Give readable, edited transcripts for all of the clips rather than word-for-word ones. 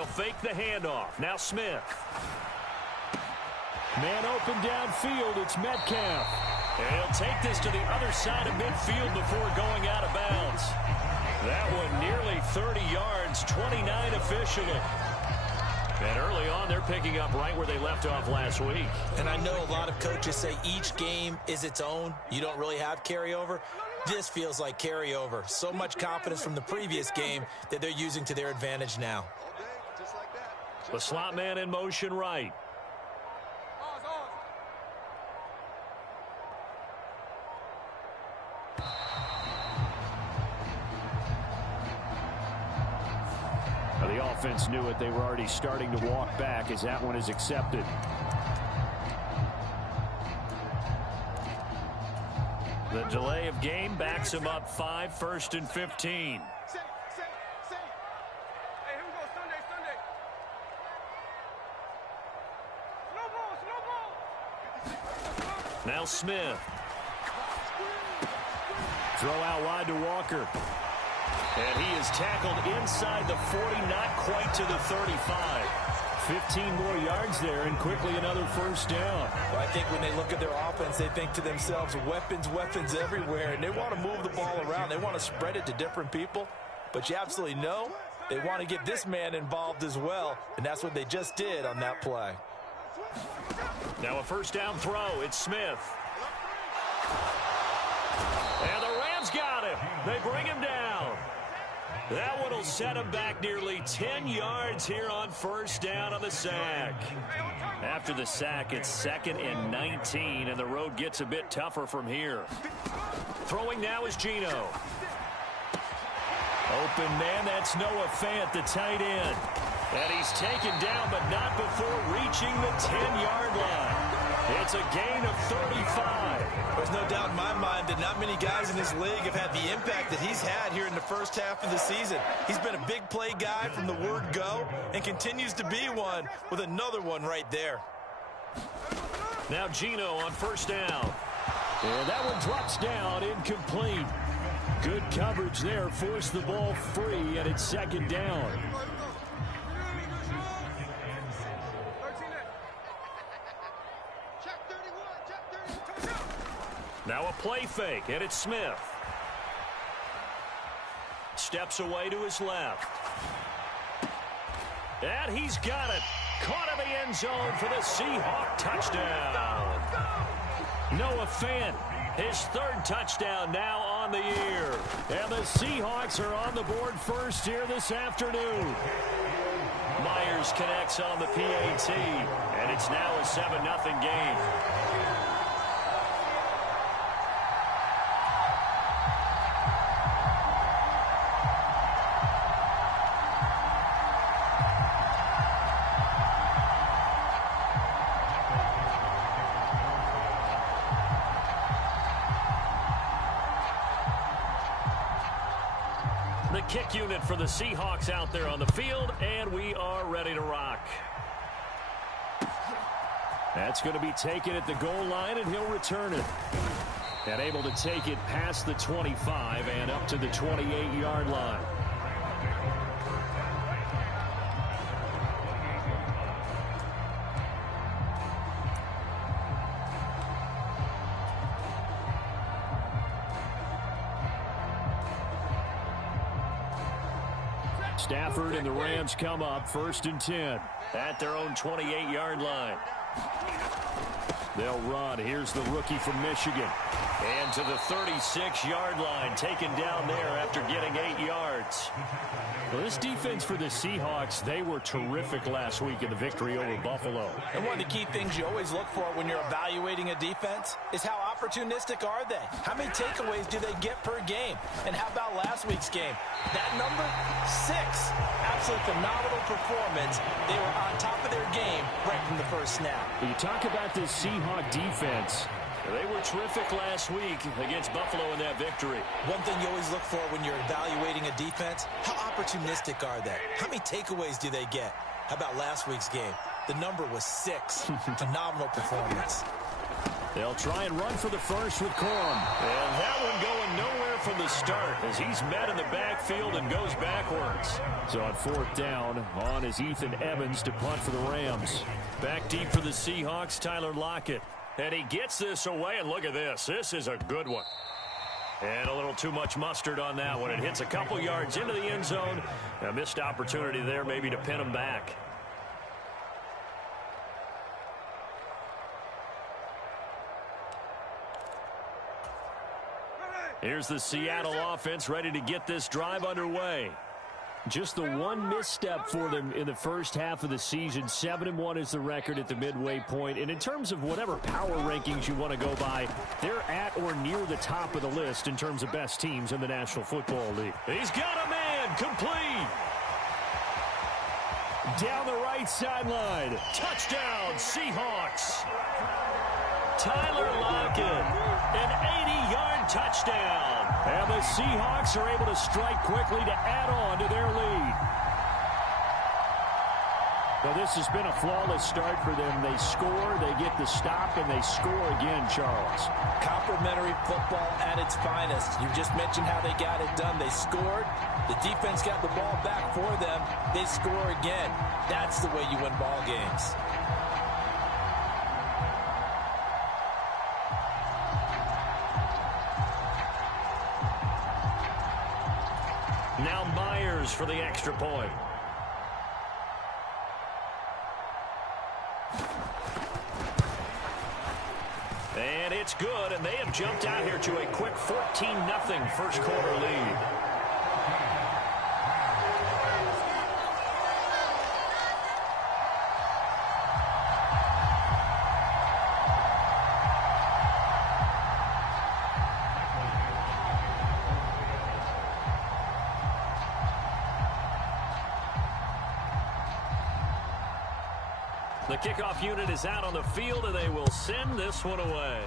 They'll fake the handoff. Now Smith. Man open downfield. It's Metcalf. And he'll take this to the other side of midfield before going out of bounds. That one nearly 30 yards, 29 officially. And early on, they're picking up right where they left off last week. And I know a lot of coaches say each game is its own. You don't really have carryover. This feels like carryover. So much confidence from the previous game that they're using to their advantage now. The slot man in motion right. The offense knew it. They were already starting to walk back as that one is accepted. The delay of game backs him up 5, 1st and 15. Now Smith. Throw out wide to Walker. And he is tackled inside the 40, not quite to the 35. 15 more yards there, and quickly another first down. Well, I think when they look at their offense, they think to themselves, weapons, weapons everywhere, and they want to move the ball around. They want to spread it to different people, but you absolutely know they want to get this man involved as well, and that's what they just did on that play. Now a first down throw. It's Smith. And the Rams got him. They bring him down. That one will set him back nearly 10 yards here on first down on the sack. After the sack, it's 2nd and 19, and the road gets a bit tougher from here. Throwing now is Geno. Open man, that's Noah Fant, the tight end. And he's taken down, but not before reaching the 10-yard line. It's a gain of 35. There's no doubt in my mind that not many guys in this league have had the impact that he's had here in the first half of the season. He's been a big play guy from the word go and continues to be one with another one right there. Now Geno on first down. And that one drops down, incomplete. Good coverage there, forced the ball free, and it's 2nd down. Now a play fake, and it's Smith. Steps away to his left. And he's got it. Caught in the end zone for the Seahawk touchdown. Noah Fant, his 3rd touchdown now on the year. And the Seahawks are on the board first here this afternoon. Myers connects on the PAT, and it's now a 7-0 game. The kick unit for the Seahawks out there on the field, and we are ready to rock. That's going to be taken at the goal line, and he'll return it. And able to take it past the 25 and up to the 28-yard line. Stafford and the Rams come up 1st and 10. At their own 28-yard line. They'll run. Here's the rookie from Michigan. And to the 36-yard line, taken down there after getting 8 yards. Well, this defense for the Seahawks, they were terrific last week in the victory over Buffalo. And one of the key things you always look for when you're evaluating a defense is how opportunistic are they? How many takeaways do they get per game? And how about last week's game? That number, 6. Absolutely phenomenal performance. They were on top of their game right from the first snap. You talk about this Seahawk defense. They were terrific last week against Buffalo in that victory. One thing you always look for when you're evaluating a defense, how opportunistic are they? How many takeaways do they get? How about last week's game? The number was 6. Phenomenal performance. They'll try and run for the first with Corum. And that one going nowhere from the start as he's met in the backfield and goes backwards. So on fourth down, on is Ethan Evans to punt for the Rams. Back deep for the Seahawks, Tyler Lockett. And he gets this away, and look at this. This is a good one. And a little too much mustard on that one. It hits a couple yards into the end zone. A missed opportunity there maybe to pin him back. Here's the Seattle offense ready to get this drive underway. Just the one misstep for them in the first half of the season. 7-1 is the record at the midway point. And in terms of whatever power rankings you want to go by, they're at or near the top of the list in terms of best teams in the National Football League. He's got a man complete. Down the right sideline. Touchdown, Seahawks. Tyler Lockett, an 80-yard touchdown. And the Seahawks are able to strike quickly to add on to their lead. Well, this has been a flawless start for them. They score, they get the stop, and they score again, Charles. Complimentary football at its finest. You just mentioned how they got it done. They scored. The defense got the ball back for them. They score again. That's the way you win ball games. Now Myers for the extra point. And it's good, and they have jumped out here to a quick 14-0 first quarter lead. The kickoff unit is out on the field, and they will send this one away.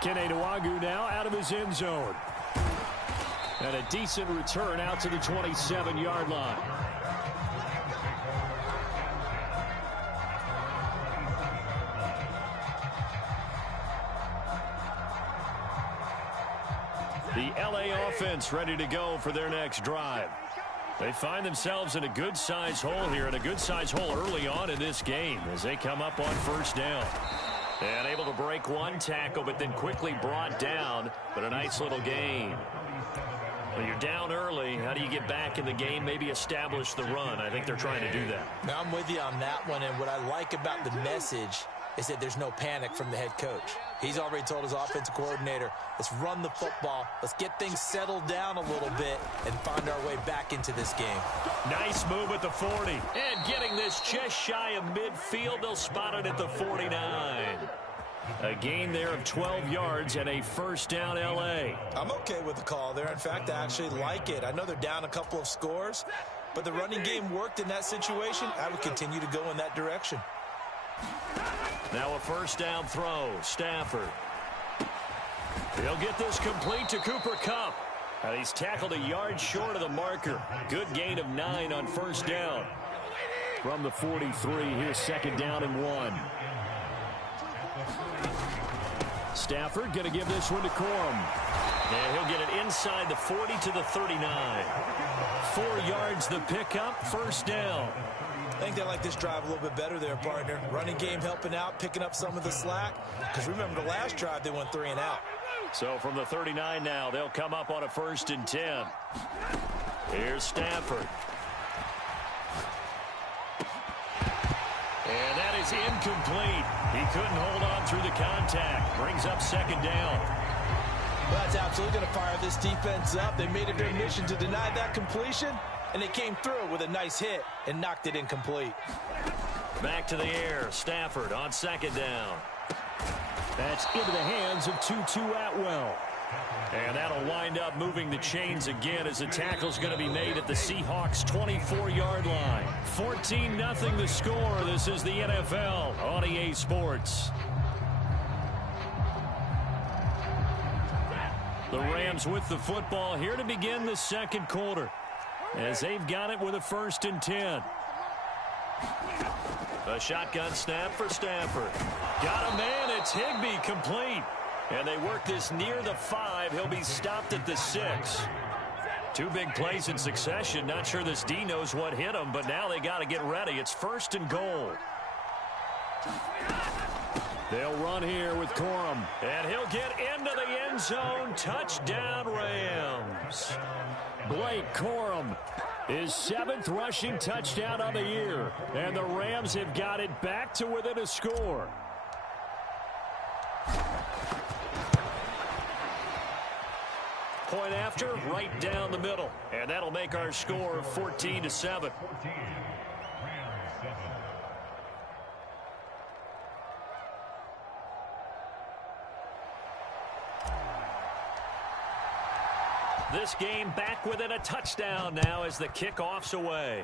Kene Nwangwu now out of his end zone. And a decent return out to the 27-yard line. The LA offense ready to go for their next drive. They find themselves in a good-sized hole here, and a good-sized hole early on in this game as they come up on first down. And able to break one tackle, but then quickly brought down, but a nice little gain. When you're down early, how do you get back in the game, maybe establish the run? I think they're trying to do that. Now, I'm with you on that one, and what I like about the message is that there's no panic from the head coach. He's already told his offensive coordinator, let's run the football, let's get things settled down a little bit and find our way back into this game. Nice move at the 40. And getting this just shy of midfield, they'll spot it at the 49. A gain there of 12 yards and a first down L.A. I'm okay with the call there. In fact, I actually like it. I know they're down a couple of scores, but the running game worked in that situation. I would continue to go in that direction. Now a first down throw. Stafford. He'll get this complete to Cooper Kupp. And he's tackled a yard short of the marker. Good gain of 9 on first down. From the 43, here's second down and 1. Stafford going to give this one to Corum. And he'll get it inside the 40 to the 39. 4 yards the pickup, first down. I think they like this drive a little bit better there, partner. Running game helping out, picking up some of the slack. Because remember the last drive, they went 3 and out. So from the 39 now, they'll come up on a first and 10. Here's Stafford. And that is incomplete. He couldn't hold on through the contact. Brings up second down. Well, that's absolutely going to fire this defense up. They made it their mission to deny that completion, and they came through with a nice hit and knocked it incomplete. Back to the air. Stafford on second down. That's into the hands of Tutu Atwell. And that'll wind up moving the chains again as the tackle's going to be made at the Seahawks' 24-yard line. 14-0 the score. This is the NFL on EA Sports. The Rams with the football here to begin the second quarter as they've got it with a first and 10. A shotgun snap for Stafford. Got a man. It's Higbee complete. And they work this near the 5. He'll be stopped at the 6. 2 big plays in succession. Not sure this D knows what hit him, but now they got to get ready. It's 1st and goal. They'll run here with Corum. And he'll get into the end zone. Touchdown, Rams. Blake Corum, his 7th rushing touchdown of the year. And the Rams have got it back to within a score. Point after, right down the middle. And that'll make our score 14-7. This game back within a touchdown now as the kickoff's away.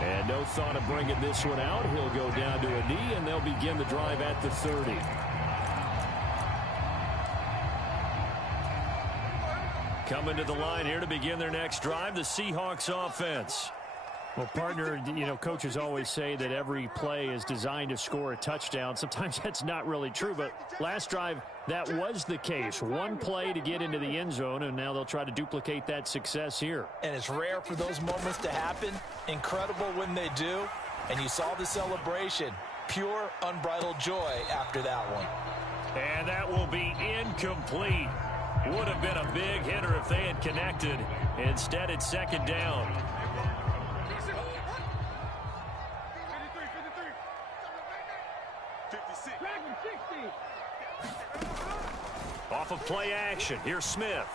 And no thought of bringing this one out. He'll go down to a knee, and they'll begin the drive at the 30. Coming to the line here to begin their next drive, the Seahawks offense. Well, partner, you know, coaches always say that every play is designed to score a touchdown. Sometimes that's not really true, but last drive, that was the case. One play to get into the end zone, and now they'll try to duplicate that success here. And it's rare for those moments to happen. Incredible when they do. And you saw the celebration. Pure, unbridled joy after that one. And that will be incomplete. Would have been a big hitter if they had connected. Instead, it's 2nd down. Off of play action. Here's Smith.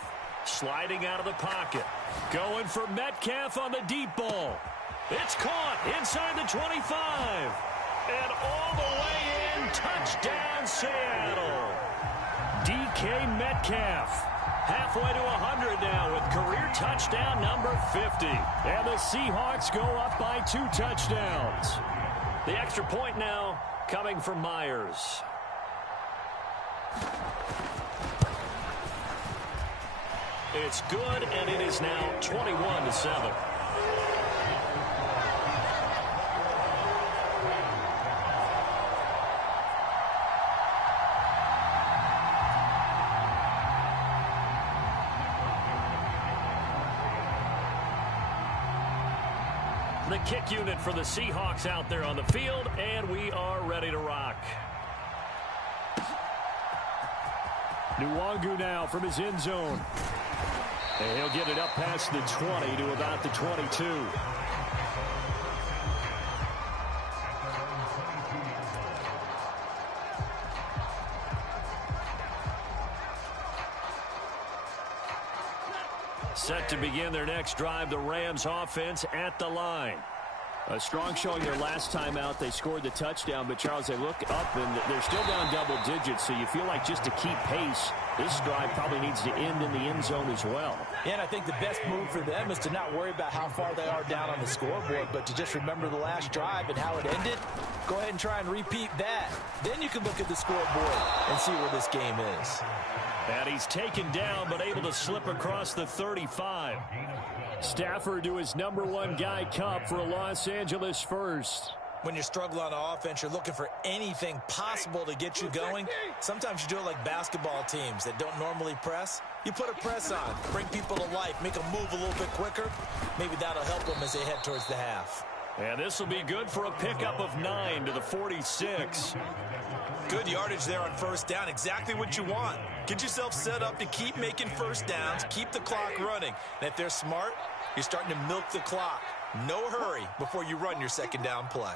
Sliding out of the pocket. Going for Metcalf on the deep ball. It's caught inside the 25. And all the way in. Touchdown, Seattle. DK Metcalf. Halfway to 100 now with career touchdown number 50. And the Seahawks go up by 2 touchdowns. The extra point now coming from Myers. It's good, and it is now 21-7. The kick unit for the Seahawks out there on the field, and we are ready to rock. Nwangu now from his end zone. And he'll get it up past the 20 to about the 22. Set to begin their next drive, the Rams offense at the line. A strong showing their last time out. They scored the touchdown, but, Charles, they look up, and they're still down double digits, so you feel like just to keep pace, this drive probably needs to end in the end zone as well. Yeah, and I think the best move for them is to not worry about how far they are down on the scoreboard, but to just remember the last drive and how it ended. Go ahead and try and repeat that. Then you can look at the scoreboard and see where this game is. And he's taken down, but able to slip across the 35. Stafford to his number 1 guy, Kupp, for a Los Angeles first. When you struggle on offense, you're looking for anything possible to get you going. Sometimes you do it like basketball teams that don't normally press. You put a press on, bring people to life, make them move a little bit quicker. Maybe that'll help them as they head towards the half. And this will be good for a pickup of 9 to the 46. Good yardage there on first down. Exactly what you want. Get yourself set up to keep making first downs, keep the clock running. And if they're smart, you're starting to milk the clock. No hurry before you run your second down play.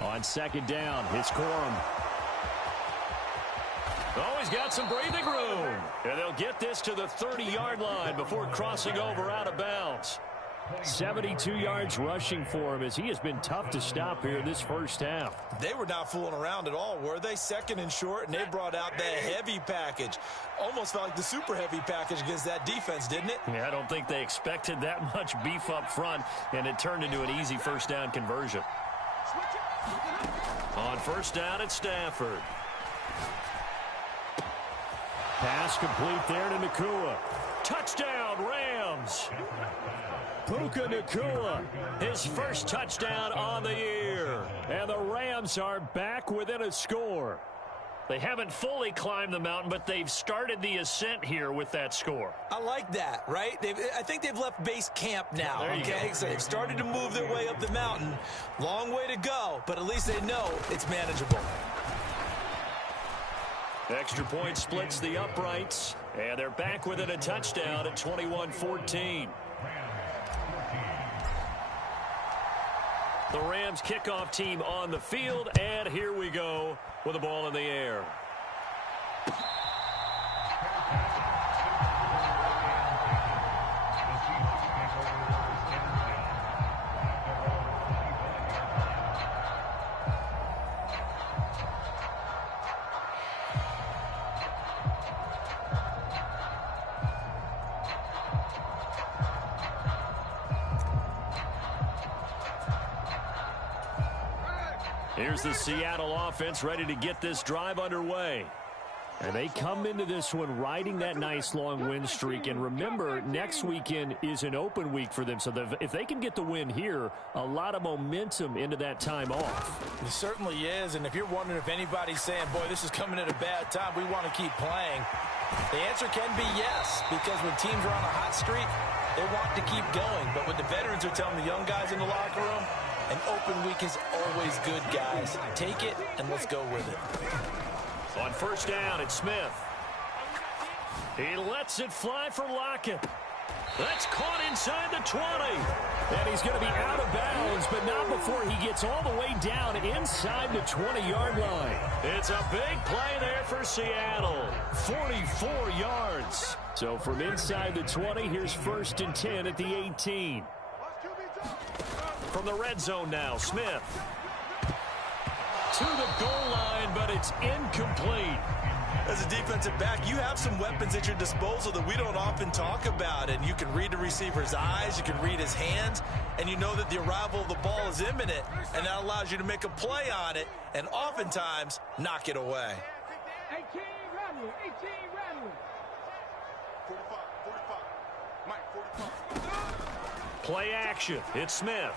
On second down, it's Corum. Oh, he's got some breathing room. And they'll get this to the 30-yard line before crossing over out of bounds. 72 yards rushing for him as he has been tough to stop here this first half. They were not fooling around at all, were they? Second and short, and they brought out the heavy package. Almost felt like the super heavy package against that defense, didn't it? Yeah, I don't think they expected that much beef up front, and it turned into an easy first down conversion. On first down, it's Stafford. Pass complete there to Nacua. Touchdown, Rams. Puka Nacua, his first touchdown on the year. And the Rams are back within a score. They haven't fully climbed the mountain, but they've started the ascent here with that score. I like that, right? I think they've left base camp now, okay? So they've started to move their way up the mountain. Long way to go, but at least they know it's manageable. Extra point splits the uprights, and they're back within a touchdown at 21-14. The Rams kickoff team on the field, and here we go with the ball in the air. Here's the Seattle offense ready to get this drive underway. And they come into this one riding that nice long win streak. And remember, next weekend is an open week for them. So if they can get the win here, a lot of momentum into that time off. It certainly is. And if you're wondering if anybody's saying, boy, this is coming at a bad time, we want to keep playing, the answer can be yes. Because when teams are on a hot streak, they want to keep going. But what the veterans are telling the young guys in the locker room, an open week is always good, guys. Take it, and let's go with it. On first down, it's Smith. He lets it fly for Lockett. That's caught inside the 20. And he's going to be out of bounds, but not before he gets all the way down inside the 20-yard line. It's a big play there for Seattle. 44 yards. So from inside the 20, here's 1st and 10 at the 18. From the red zone now, Smith. To the goal line, but it's incomplete. As a defensive back, you have some weapons at your disposal that we don't often talk about. And you can read the receiver's eyes, you can read his hands, and you know that the arrival of the ball is imminent. And that allows you to make a play on it and oftentimes knock it away. 18 Rattler, 18 Rattler. 45, Mike, 45. Play action. It's Smith.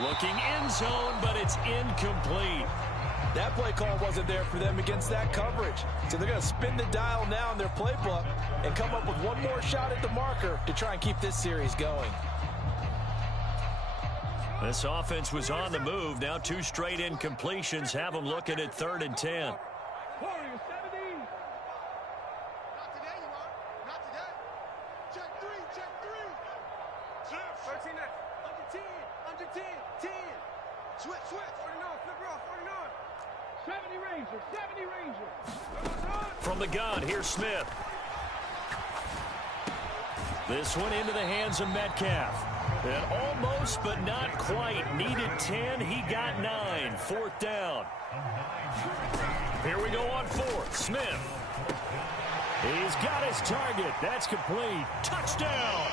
Looking end zone, but it's incomplete. That play call wasn't there for them against that coverage. So they're going to spin the dial now in their playbook and come up with one more shot at the marker to try and keep this series going. This offense was on the move. Now 2 straight incompletions have them looking at 3rd and 10. Warriors 70. Not today, you are. Not today. Check 3, check 3. 13 under 10, under 10, 10. Switch, 49, flip it off, 49. 70 Ranger, 70 Ranger. From the gun, here's Smith. This one into the hands of Metcalf. And almost, but not quite. Needed 10, he got 9. 4th down. Here we go on 4th. Smith. He's got his target. That's complete. Touchdown.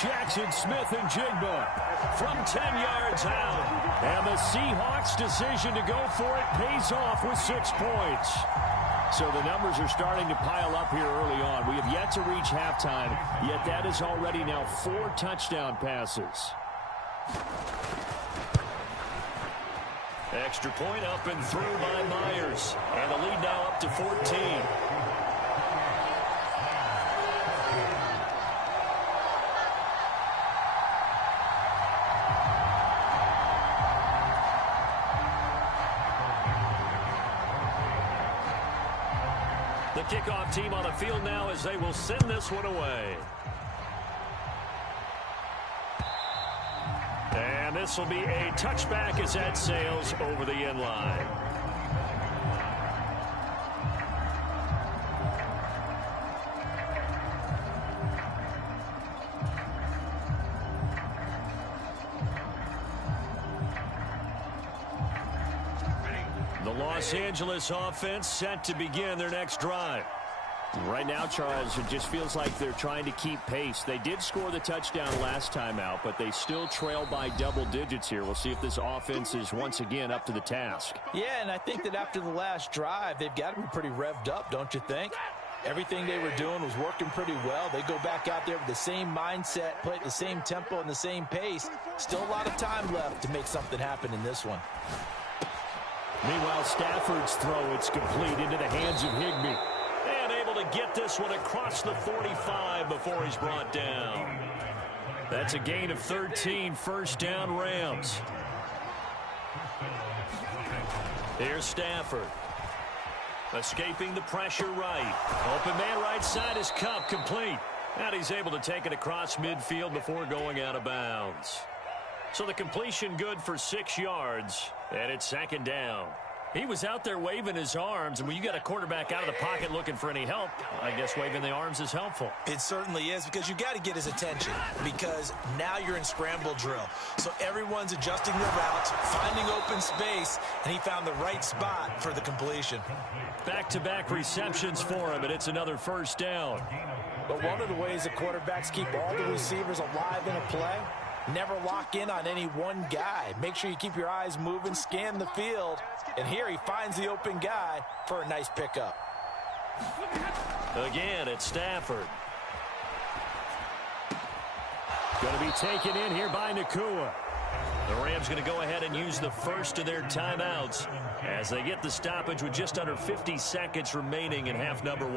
Jackson Smith-Njigba From 10 yards out. And the Seahawks' decision to go for it pays off with 6 points. So the numbers are starting to pile up here early on. We have yet to reach halftime, yet that is already now 4 touchdown passes. Extra point up and through by Myers. And the lead now up to 14. The kickoff team on the field now as they will send this one away. And this will be a touchback as that sails over the end line. The Los Angeles offense set to begin their next drive. Right now, Charles, it just feels like they're trying to keep pace. They did score the touchdown last time out, but they still trail by double digits here. We'll see if this offense is once again up to the task. Yeah, and I think that after the last drive, they've got to be pretty revved up, don't you think? Everything they were doing was working pretty well. They go back out there with the same mindset, play at the same tempo and the same pace. Still a lot of time left to make something happen in this one. Meanwhile, Stafford's throw, it's complete into the hands of Higbee. And able to get this one across the 45 before he's brought down. That's a gain of 13, first down Rams. Here's Stafford. Escaping the pressure right. Open man right side is Kupp, complete. And he's able to take it across midfield before going out of bounds. So the completion good for 6 yards. And it's second down. He was out there waving his arms, and when you got a quarterback out of the pocket looking for any help, I guess waving the arms is helpful. It certainly is, because you got to get his attention, because now you're in scramble drill. So everyone's adjusting their routes, finding open space, and he found the right spot for the completion. Back-to-back receptions for him, and it's another first down. But one of the ways the quarterbacks keep all the receivers alive in a play, never lock in on any one guy. Make sure you keep your eyes moving, scan the field. And here he finds the open guy for a nice pickup. Again, it's Stafford. Going to be taken in here by Nacua. The Rams going to go ahead and use the first of their timeouts as they get the stoppage with just under 50 seconds remaining in half number 1.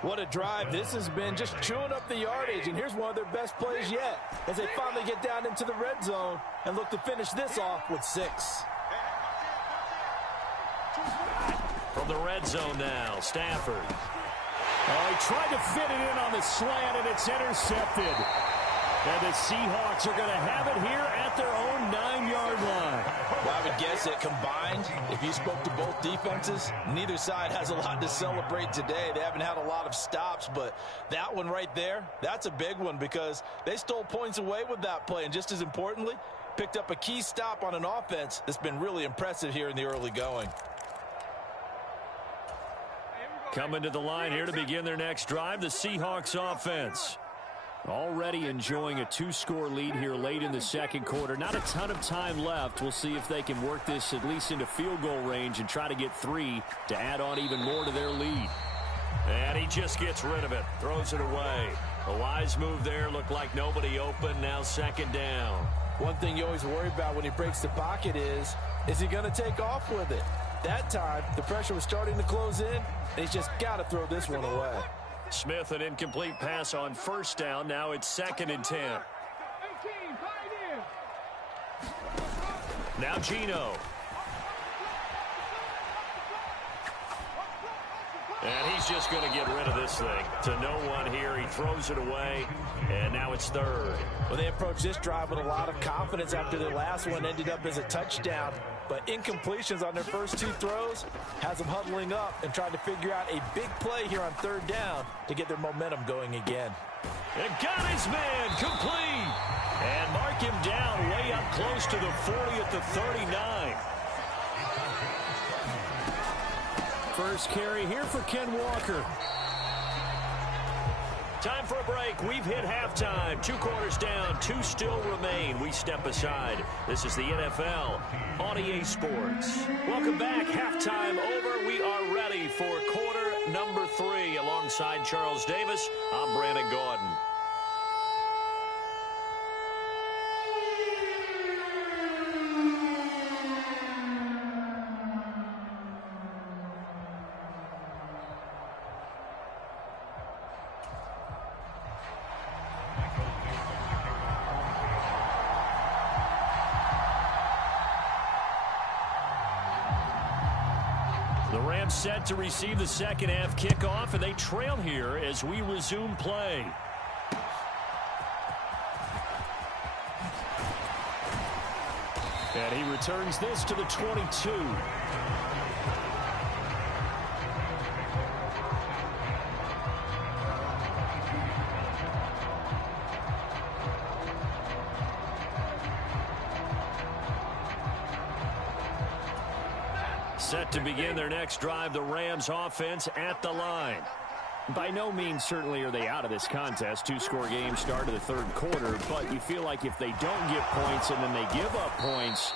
What a drive this has been, just chewing up the yardage. And here's one of their best plays yet as they finally get down into the red zone and look to finish this off with 6. From the red zone now, Stafford. Oh, he tried to fit it in on the slant, and it's intercepted. And the Seahawks are going to have it here at their own 9-yard line. Well, I would guess that combined, if you spoke to both defenses, neither side has a lot to celebrate today. They haven't had a lot of stops, but that one right there, that's a big one because they stole points away with that play. And just as importantly, picked up a key stop on an offense that's been really impressive here in the early going. Coming to the line here to begin their next drive, the Seahawks offense. Already enjoying a 2-score lead here late in the second quarter. Not a ton of time left. We'll see if they can work this at least into field goal range and try to get 3 to add on even more to their lead. And he just gets rid of it. Throws it away. A wise move there. Looked like nobody open. Now second down. One thing you always worry about when he breaks the pocket is he going to take off with it? That time, the pressure was starting to close in, and he's just got to throw this one away. Smith, an incomplete pass on first down. Now it's 2nd and 10. 18, Now Geno. And he's just going to get rid of this thing to no one here. He throws it away, and now it's 3rd. Well, they approached this drive with a lot of confidence after their last one ended up as a touchdown. But incompletions on their first 2 throws has them huddling up and trying to figure out a big play here on 3rd down to get their momentum going again. And got his man complete. And mark him down way up close to the 40 at the 39. First carry here for Ken Walker. Time for a break. We've hit halftime. 2 quarters down. 2 still remain. We step aside. This is the NFL on EA Sports. Welcome back. Halftime over. We are ready for quarter number 3. Alongside Charles Davis, I'm Brandon Gaudin. Set to receive the second half kickoff, and they trail here as we resume play. And he returns this to the 22. Set to begin their next drive, the Rams offense at the line. By no means certainly are they out of this contest. Two-score game, start of the third quarter. But you feel like if they don't get points and then they give up points,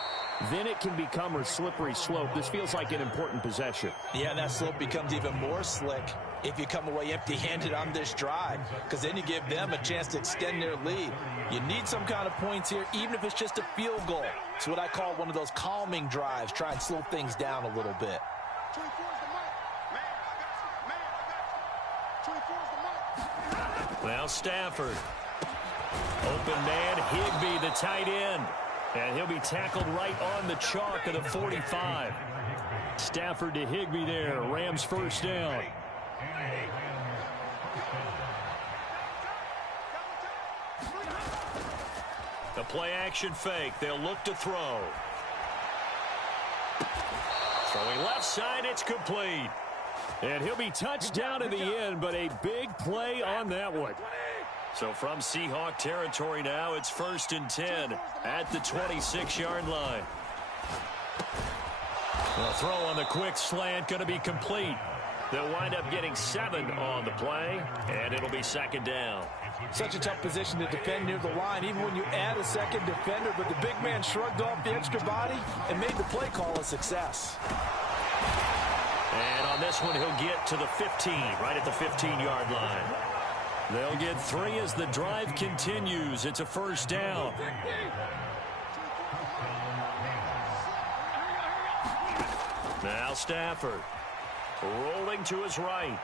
then it can become a slippery slope. This feels like an important possession. Yeah, and that slope becomes even more slick if you come away empty-handed on this drive, because then you give them a chance to extend their lead. You need some kind of points here, even if it's just a field goal. It's what I call one of those calming drives. Try and slow things down a little bit. 24 is the mark. Man, I got you. 24 is the mark. Now Stafford. Open man, Higbee, the tight end. And he'll be tackled right on the chalk of the 45. Stafford to Higbee there. Rams first down. The play action fake. They'll look to throw. Throwing left side, it's complete. And he'll be touched down in the end, but a big play on that one. So from Seahawk territory now, it's 1st and 10 at the 26-yard line. The throw on the quick slant going to be complete. They'll wind up getting 7 on the play, and it'll be 2nd down. Such a tough position to defend near the line, even when you add a second defender, but the big man shrugged off the extra body and made the play call a success. And on this one, he'll get to the 15, right at the 15-yard line. They'll get 3 as the drive continues. It's a 1st down. Now Stafford rolling to his right.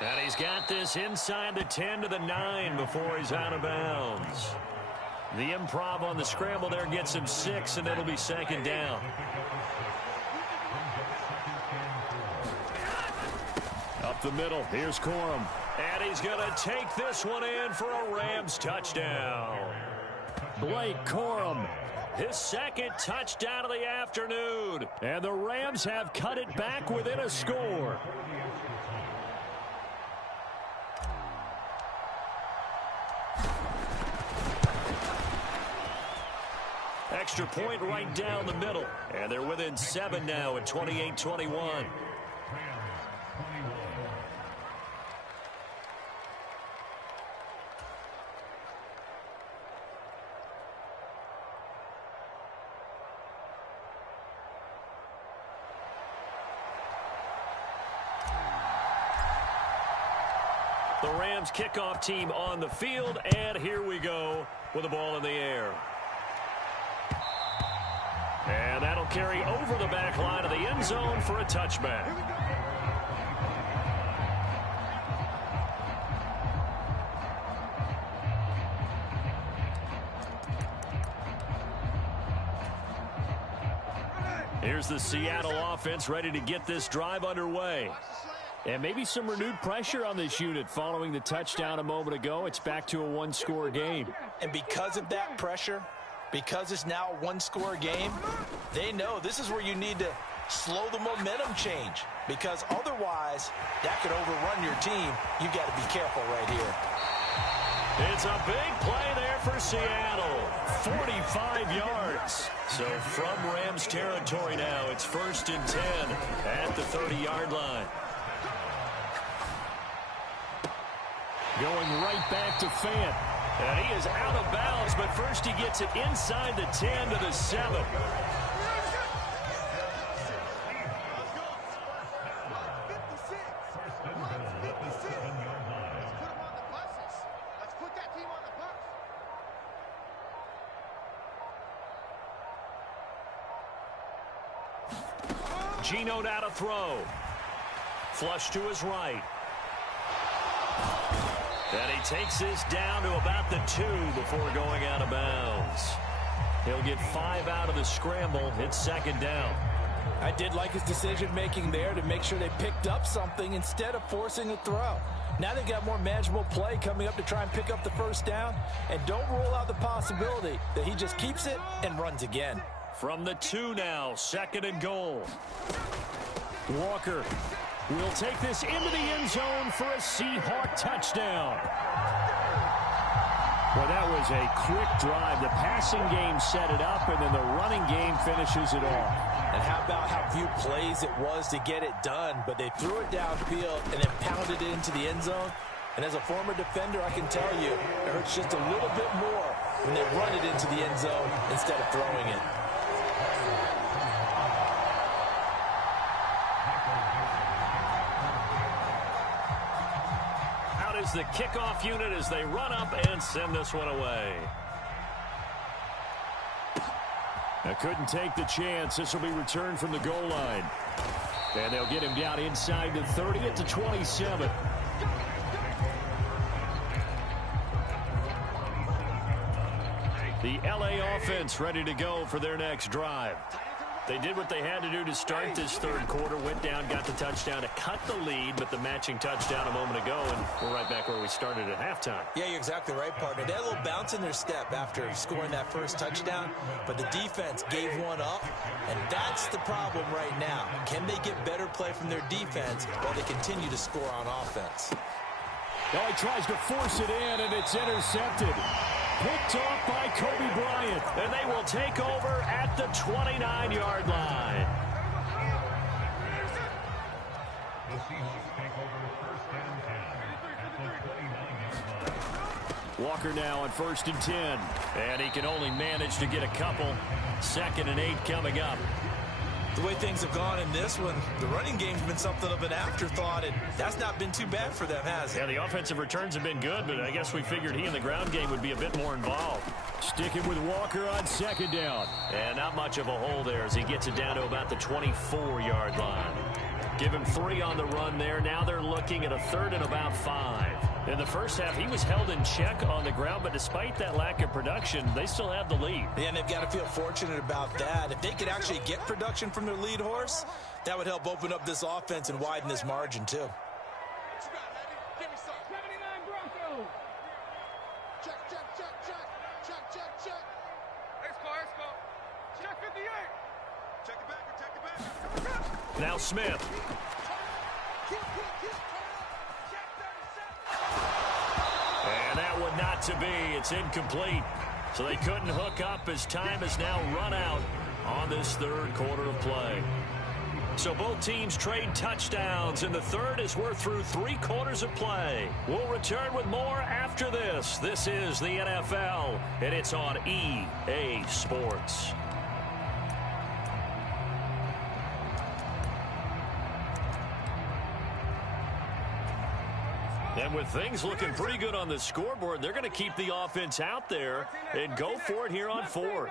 And he's got this inside the 10 to the 9 before he's out of bounds. The improv on the scramble there gets him 6, and it'll be 2nd down. Up the middle, here's Corum. And he's going to take this one in for a Rams touchdown. Blake Corum. His 2nd touchdown of the afternoon. And the Rams have cut it back within a score. Extra point right down the middle. And they're within 7 now at 28-21. The Rams kickoff team on the field, and here we go with the ball in the air. And that'll carry over the back line of the end zone for a touchback. Here's the Seattle offense ready to get this drive underway. And maybe some renewed pressure on this unit following the touchdown a moment ago. It's back to a 1-score game. And because of that pressure, because it's now a 1-score game, they know this is where you need to slow the momentum change, because otherwise that could overrun your team. You've got to be careful right here. It's a big play there for Seattle. 45 yards. So from Rams territory now, it's 1st and 10 at the 30-yard line. Going right back to Fant. And he is out of bounds, but first he gets it inside the 10 to the 7. Geno out to throw. Flush to his right. And he takes this down to about the 2 before going out of bounds. He'll get 5 out of the scramble. It's 2nd down. I did like his decision-making there to make sure they picked up something instead of forcing a throw. Now they've got more manageable play coming up to try and pick up the 1st down. And don't rule out the possibility that he just keeps it and runs again. From the 2 now, 2nd and goal. Walker will take this into the end zone for a Seahawk touchdown. Well, that was a quick drive. The passing game set it up, and then the running game finishes it off. And how about how few plays it was to get it done, but they threw it downfield and then pounded it into the end zone. And as a former defender, I can tell you, it hurts just a little bit more when they run it into the end zone instead of throwing it. Out is the kickoff unit as they run up and send this one away. Couldn't take the chance. This will be returned from the goal line. And they'll get him down inside the 30 at the 27. The LA offense ready to go for their next drive. They did what they had to do to start this third quarter, went down, got the touchdown to cut the lead, but the matching touchdown a moment ago, and we're right back where we started at halftime. Yeah, you're exactly right, partner. They had a little bounce in their step after scoring that first touchdown, but the defense gave one up, and that's the problem right now. Can they get better play from their defense while they continue to score on offense? Now he tries to force it in, and it's intercepted. Picked off by Kobe Bryant. And they will take over at the 29-yard line. Walker now on 1st and 10. And he can only manage to get a couple. 2nd and 8 coming up. The way things have gone in this one, the running game's been something of an afterthought, and that's not been too bad for them, has it? Yeah, the offensive returns have been good, but I guess we figured he in the ground game would be a bit more involved. Sticking with Walker on 2nd down. And not much of a hole there as he gets it down to about the 24-yard line. Give him 3 on the run there. Now they're looking at a 3rd and about 5. In the first half, he was held in check on the ground, but despite that lack of production, they still have the lead. Yeah, and they've got to feel fortunate about that. If they could actually get production from their lead horse, that would help open up this offense and widen this margin, too. What you got, baby? Give me some. 79 Broncos. Check, check, check, check. Check, check, check. Let's go, let's go. Check 58. Check it back, check it back. Now Smith. And that one not to be. It's incomplete. So they couldn't hook up as time has now run out on this third quarter of play. So both teams trade touchdowns in the third as we're through 3 quarters of play. We'll return with more after this. This is the NFL, and it's on EA Sports. And with things looking pretty good on the scoreboard, they're going to keep the offense out there and go for it here on 4th.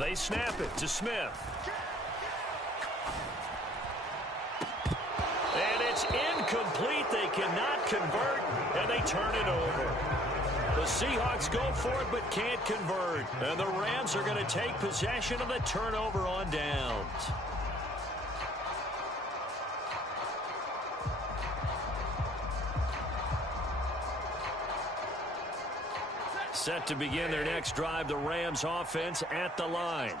They snap it to Smith. And it's incomplete. They cannot convert, and they turn it over. The Seahawks go for it but can't convert. And the Rams are going to take possession of the turnover on downs. Set to begin their next drive, the Rams offense at the line.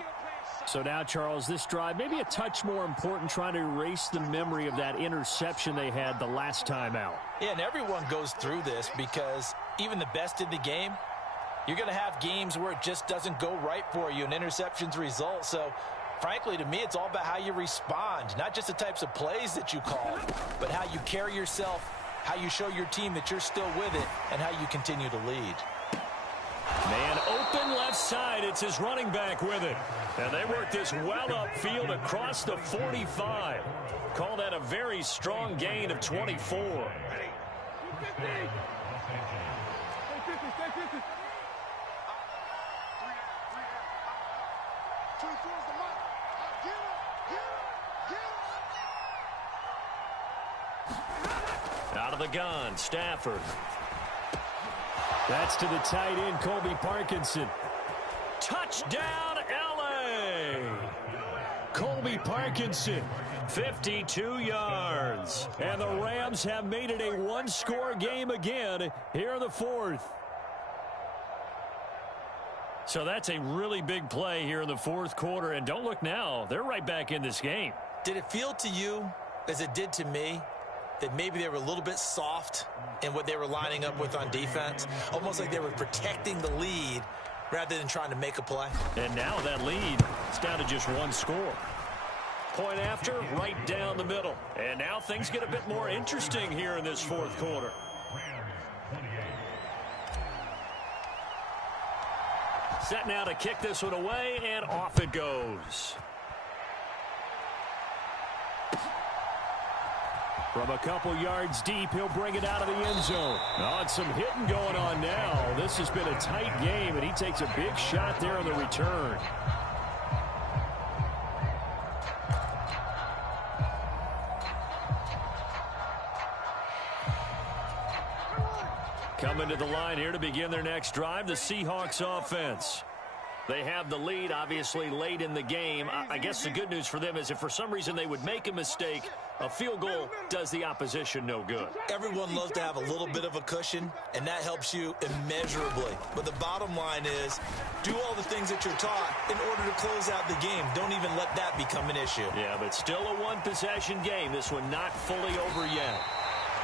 So now, Charles, this drive maybe a touch more important, trying to erase the memory of that interception they had the last time out. Yeah, and everyone goes through this because even the best in the game, you're going to have games where it just doesn't go right for you and interceptions result. So, frankly, to me, it's all about how you respond, not just the types of plays that you call, but how you carry yourself, how you show your team that you're still with it, and how you continue to lead. Man open left side. It's his running back with it. And they work this well upfield across the 45. Call that a very strong gain of 24. Out of the gun, Stafford. That's to the tight end, Colby Parkinson. Touchdown, L.A. Colby Parkinson. 52 yards. And the Rams have made it a one-score game again here in the fourth. So that's a really big play here in the fourth quarter. And don't look now, they're right back in this game. Did it feel to you, as it did to me, that maybe they were a little bit soft in what they were lining up with on defense, almost like they were protecting the lead rather than trying to make a play. And now that lead is down to just one score. Point after, right down the middle. And now things get a bit more interesting here in this fourth quarter. Set now to kick this one away, and off it goes. From a couple yards deep, he'll bring it out of the end zone. Oh, and some hitting going on now. This has been a tight game, and he takes a big shot there on the return. Coming to the line here to begin their next drive, the Seahawks offense. They have the lead, obviously, late in the game. I guess the good news for them is if for some reason they would make a mistake, a field goal does the opposition no good. Everyone loves to have a little bit of a cushion, and that helps you immeasurably. But the bottom line is, do all the things that you're taught in order to close out the game. Don't even let that become an issue. Yeah, but still a one-possession game. This one not fully over yet.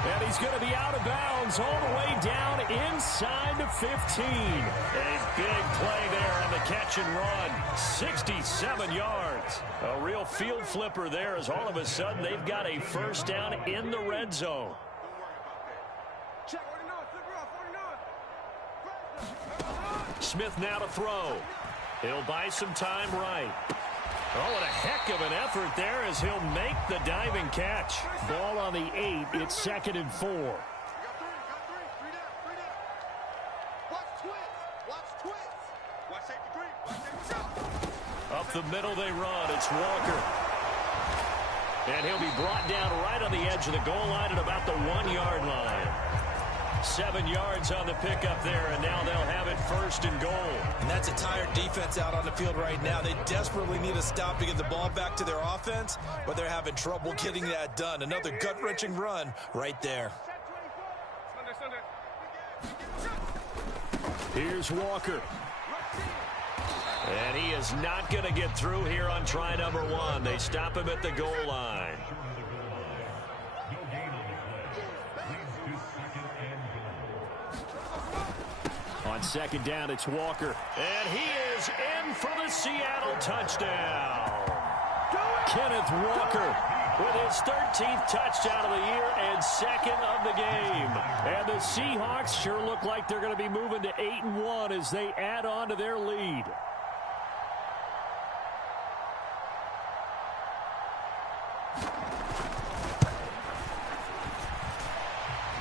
And he's going to be out of bounds all the way down inside the 15. A big play there on the catch and run. 67 yards. A real field flipper there as all of a sudden they've got a first down in the red zone. Check 49, flip her off, 49. Smith now to throw. He'll buy some time right. Oh, what a heck of an effort there as he'll make the diving catch. Ball on the 8. It's 2nd and 4. Got three down. Watch twist. Watch safety three. Watch safety shot. Up the middle they run. It's Walker. And he'll be brought down right on the edge of the goal line at about the 1-yard line. 7 yards on the pickup there, and now they'll have it 1st and goal. And that's a tired defense out on the field right now. They desperately need a stop to get the ball back to their offense, but they're having trouble getting that done. Another gut-wrenching run right there. Here's Walker. And he is not going to get through here on try number 1. They stop him at the goal line. On 2nd down, it's Walker. And he is in for the Seattle touchdown. Kenneth Walker With his 13th touchdown of the year and 2nd of the game. And the Seahawks sure look like they're going to be moving to 8-1 as they add on to their lead.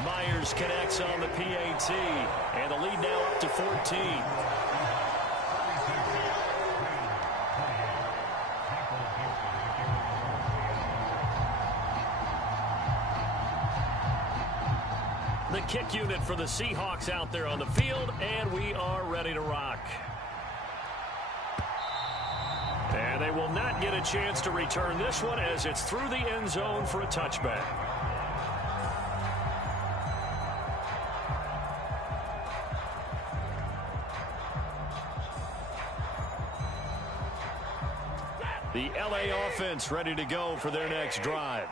Myers connects on the PAT, and the lead now up to 14. The kick unit for the Seahawks out there on the field, and we are ready to rock. And they will not get a chance to return this one as it's through the end zone for a touchback. The LA offense ready to go for their next drive.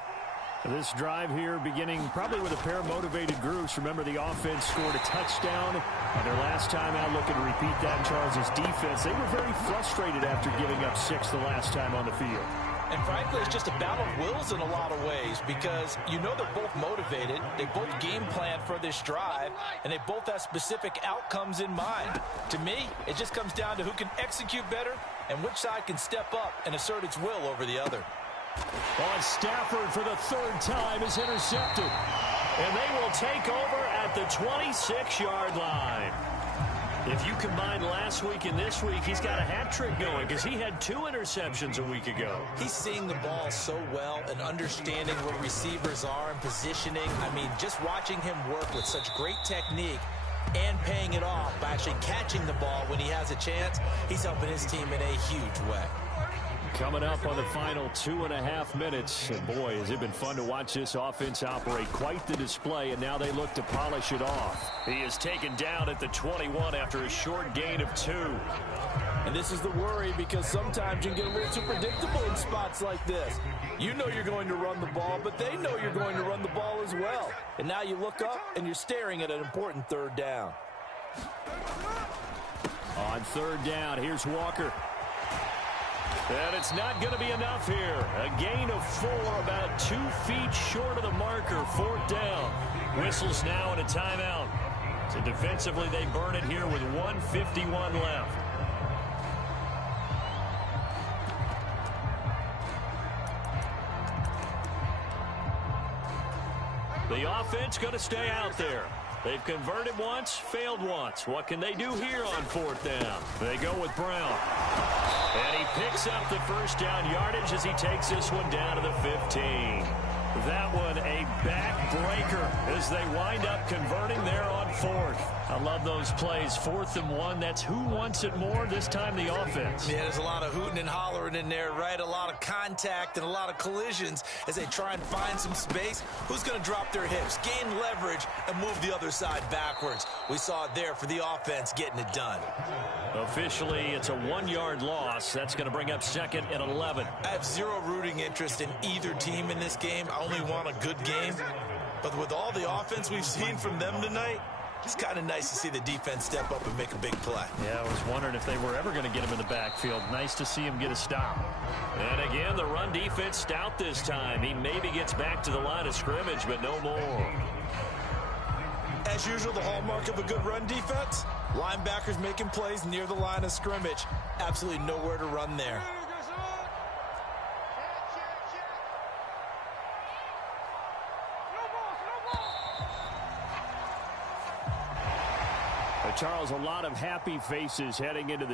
This drive here beginning probably with a pair of motivated groups. Remember, the offense scored a touchdown on their last time out, looking to repeat that in Charles' defense. They were very frustrated after giving up 6 the last time on the field. And frankly, it's just a battle of wills in a lot of ways because you know they're both motivated, they both game plan for this drive, and they both have specific outcomes in mind. To me, it just comes down to who can execute better and which side can step up and assert its will over the other. On Stafford for the 3rd time is intercepted. And they will take over at the 26-yard line. If you combine last week and this week, he's got a hat trick going because he had 2 interceptions a week ago. He's seeing the ball so well and understanding where receivers are and positioning. I mean, just watching him work with such great technique and paying it off by actually catching the ball when he has a chance, he's helping his team in a huge way. Coming up on the final 2.5 minutes. And boy, has it been fun to watch this offense operate. Quite the display, and now they look to polish it off. He is taken down at the 21 after a short gain of 2. And this is the worry, because sometimes you can get a little too predictable in spots like this. You know you're going to run the ball, but they know you're going to run the ball as well. And now you look up and you're staring at an important third down. On third down, here's Walker. And it's not going to be enough here. A gain of 4, about 2 feet short of the marker. Fourth down. Whistles now and a timeout. So defensively, they burn it here with 1:51 left. The offense going to stay out there. They've converted once, failed once. What can they do here on fourth down? They go with Brown. And he picks up the first down yardage as he takes this one down to the 15. That one a backbreaker as they wind up converting there on fourth. I love those plays. 4th and 1. That's who wants it more, this time the offense. Yeah, there's a lot of hooting and hollering in there, right? A lot of contact and a lot of collisions as they try and find some space. Who's going to drop their hips, gain leverage, and move the other side backwards? We saw it there for the offense getting it done. Officially, it's a 1-yard loss. That's going to bring up 2nd and 11. I have zero rooting interest in either team in this game. I only want a good game. But with all the offense we've seen from them tonight, it's kind of nice to see the defense step up and make a big play. Yeah, I was wondering if they were ever going to get him in the backfield. Nice to see him get a stop. And again, the run defense stout this time. He maybe gets back to the line of scrimmage, but no more. As usual, the hallmark of a good run defense, linebackers making plays near the line of scrimmage. Absolutely nowhere to run there. Charles, a lot of happy faces heading into the